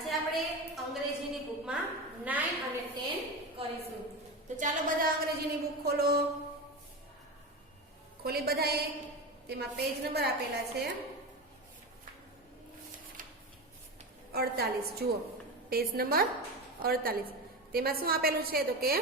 આજે આપણે અંગ્રેજીની બુકમાં 9 અને 10 કરીશું। તો ચાલો બધા અંગ્રેજીની બુક ખોલો। ખોલી બધાએ। તેમાં પેજ નંબર આપેલા છે 48। જુઓ પેજ નંબર 48। તેમાં શું આપેલું છે તો કે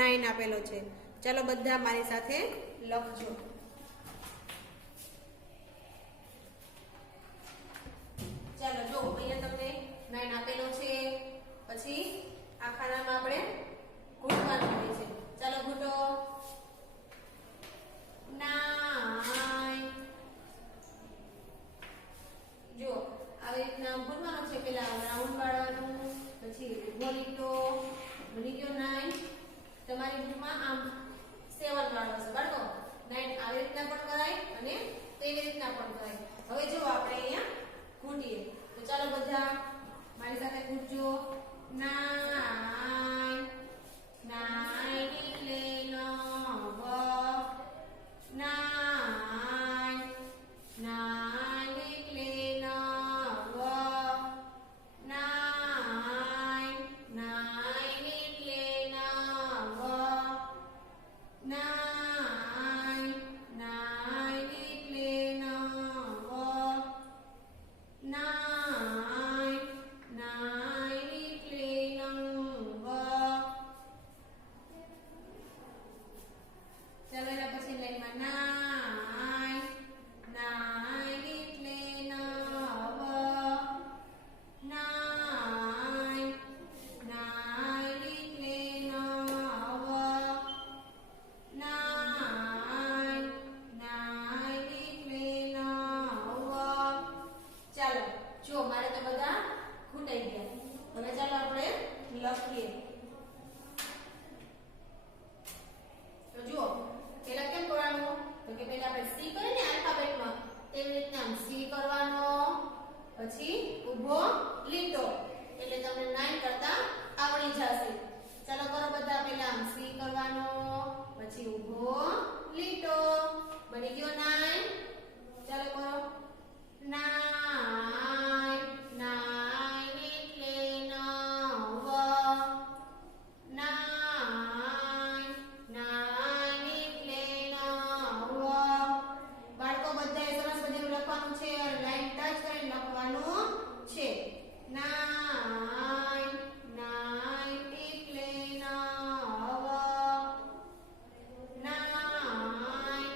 9 આપેલો છે। ચાલો બધા મારી સાથે લખજો। ચાલો જો અહીંયા તમને 9 આપેલો છે। પછી આ ખાનામાં આપણે ઘૂંટવાનું હોય છે। ચાલો ઘૂંટો। 9 જો આવી રીતના ઘૂંટવાનું છે। પેલા રાઉન્ડ પાડવાનું, પછી ઉભો લીટો બની ગયો 9। તમારી બુકમાં આમ 7 વાળો છે બાળકો। 9 આવી રીતના પણ કરાય અને તેવી રીતના પણ કરાય। હવે જો આપણે અહીંયા ઘૂંટીએ તો ચાલો બધા મારી સાથે ઘૂંટજો। 9 9 એટલે 9 9 9 એટલે 9 9 9 એટલે 9 9 9 એટલે 9 9 ચાલો એના પછી લાઈનમાં 9 એટલે 9 9 9 એટલે 9 9 એટલે 9। ચાલો જો મારે તો બધા ખૂટાઈ ગયા। હવે ચાલો આપણે લખીએ। તો જુઓ પેલા કેમ કરવાનું તો કે પહેલા આપણે સી કરીએ ને આલ્ફાબેટમાં તેવી રીતના સી કરવાનો, પછી ઊભો લીટો એટલે તમને 9 કરતા આવડી જશે। ચાલો કરો બધા। પહેલા સી કરવાનો, પછી ઊભો લીટો બની ગયો 9। ચાલો કરો 9 9 એટલે 9 9 9 એટલે 9। બાળકો બધાએ સરસ બધું લખવાનું છે અને લાઈન ટચ કરીને લખવાનું છે। 9 9 એટલે 9 9 9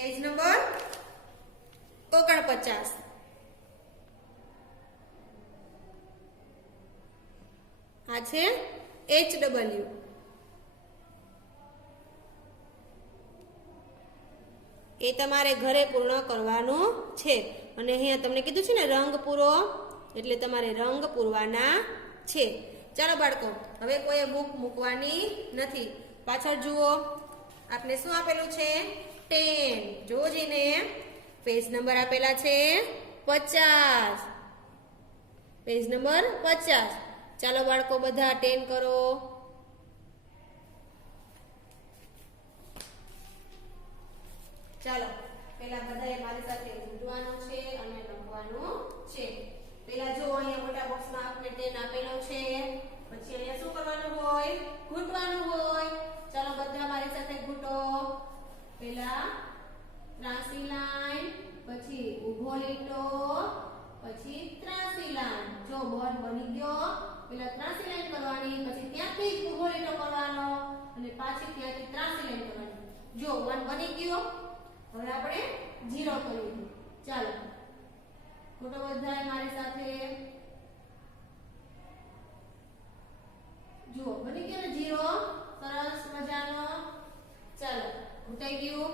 પેજ નંબર 49. આ છે HW. એ તમારે ઘરે પૂર્ણ કરવાનું છે. અને અહીંયા તમને કીધું છે ને રંગ પૂરો, એટલે તમારે રંગ પૂરવાના છે. ચાલો બાળકો, હવે કોઈ બુક મૂકવાની નથી. પાછળ જુઓ, આપને શું આપેલું છે? 10. જોજીને પેજ નંબર આપેલા છે 50. Page number 50. ચાલો બાળકો બધા 10 કરો. ચાલો પેલા બધાએ મારી સાથે ઉડવાનું છે અને લખવાનું છે. પેલા જો અહીંયા મોટા બોક્સમાં આપણે 10 આપેલો છે. પછી અહીંયા શું કરવાનું હોય? ઘૂંટવાનું હોય. ચાલો બધા મારી સાથે ઘૂંટો. પેલા ત્રાંસી લાઈન, પછી ઊભો લીટો, પછી ત્રાંસી લાઈન. જો બોર્ડ બની ગયો. પેલા ત્રાંસી લાઈન કરવાની, પછી ત્યાંથી ઊભો લીટો કરવાનો અને પાછી ત્યાંથી ત્રાંસી લાઈન કરવાની. જો 1 બની ગયો. હવે આપણે 0 કરીએ. ચાલો ફોટો બધાય મારી સાથે. જુઓ બની ગયો ને 0. સરસ મજાનો. ચાલો ઘૂંટાઈ ગયું.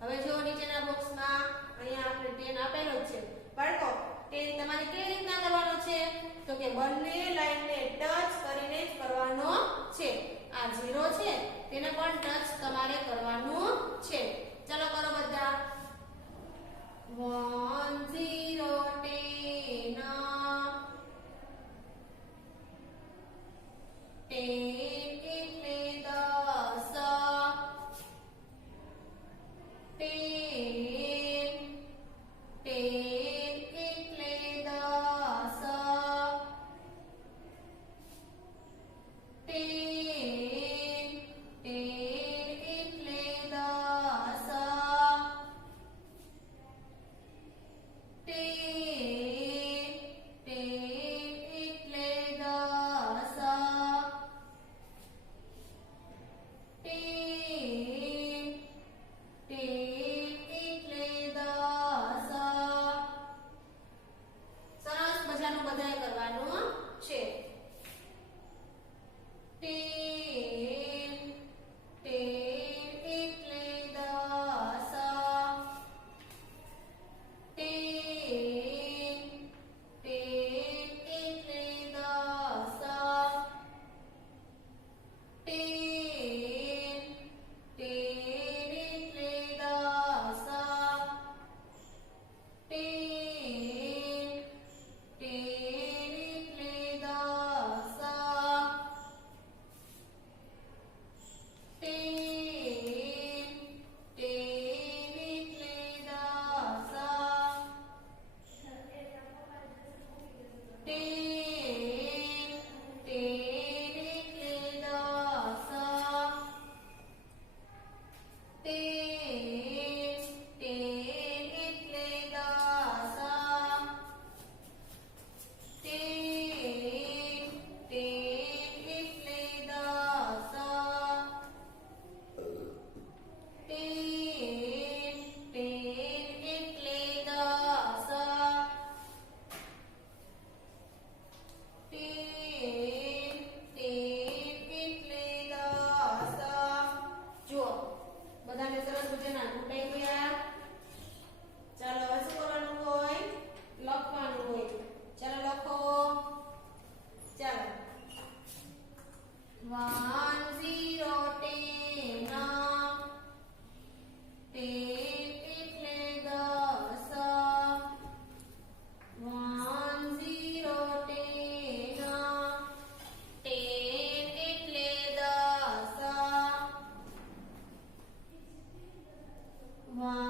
હવે જો નીચેના બોક્સમાં અહીંયા આપણે 10 આપેલો છે. બાળકો 10 તમારે કેવી રીતના કરવાનો છે? તો કે બંને લાઈનને ટચ કરીને જ કરવાનો છે. આ 0 છે તેને પણ ટચ તમારે કરવાનું છે. ચાલો કરો બધા. 1 0 10. 10 એટલે 10. 10 એટલે 1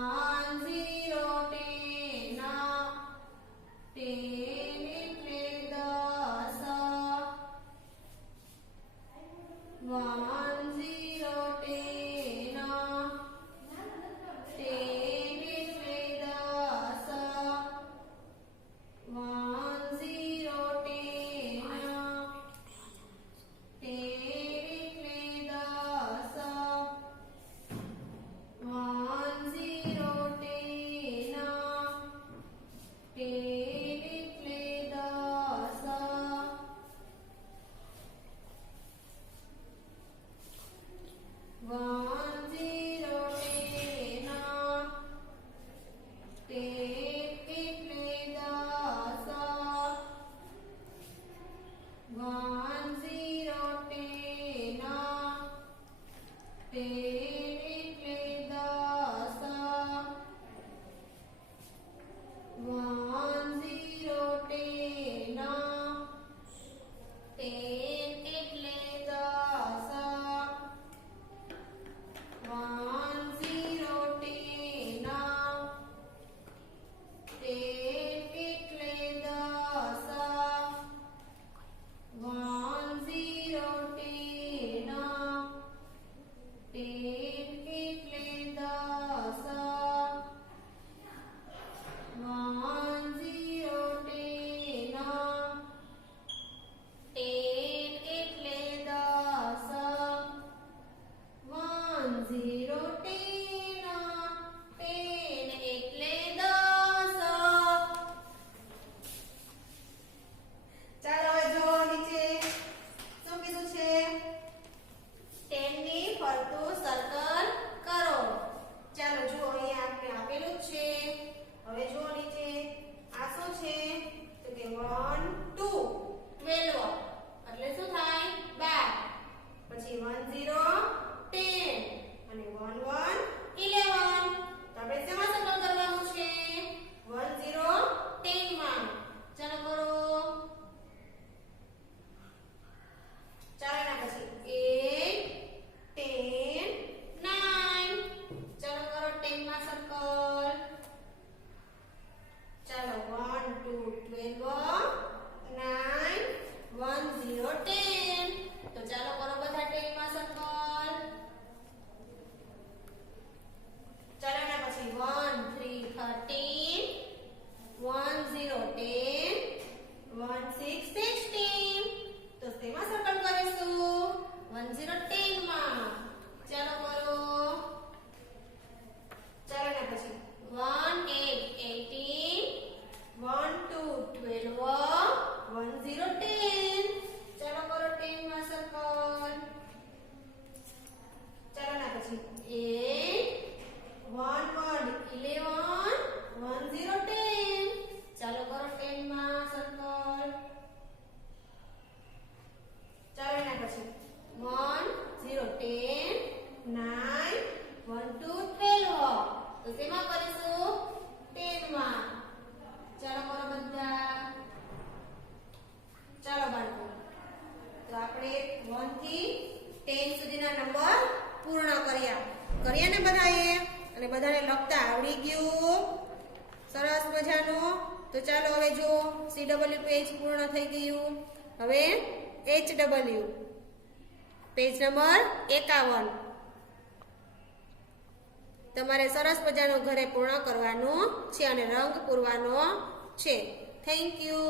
તો શેમાં કરીશું 10 માં ચાલો કરો બધા ચાલો બાળકો તો આપણે 1 થી 10 સુધીના નંબર પૂર્ણ કર્યા ને બધાએ અને બધાને લખતા આવડી ગયું સરસ મજાનું તો ચાલો હવે જો CW પેજ પૂર્ણ થઈ ગયું હવે HW પેજ નંબર 51 તમારે સરસ મજાનું ઘરે પૂર્ણ કરવાનું છે અને રંગ પૂરવાનો છે થેન્ક યુ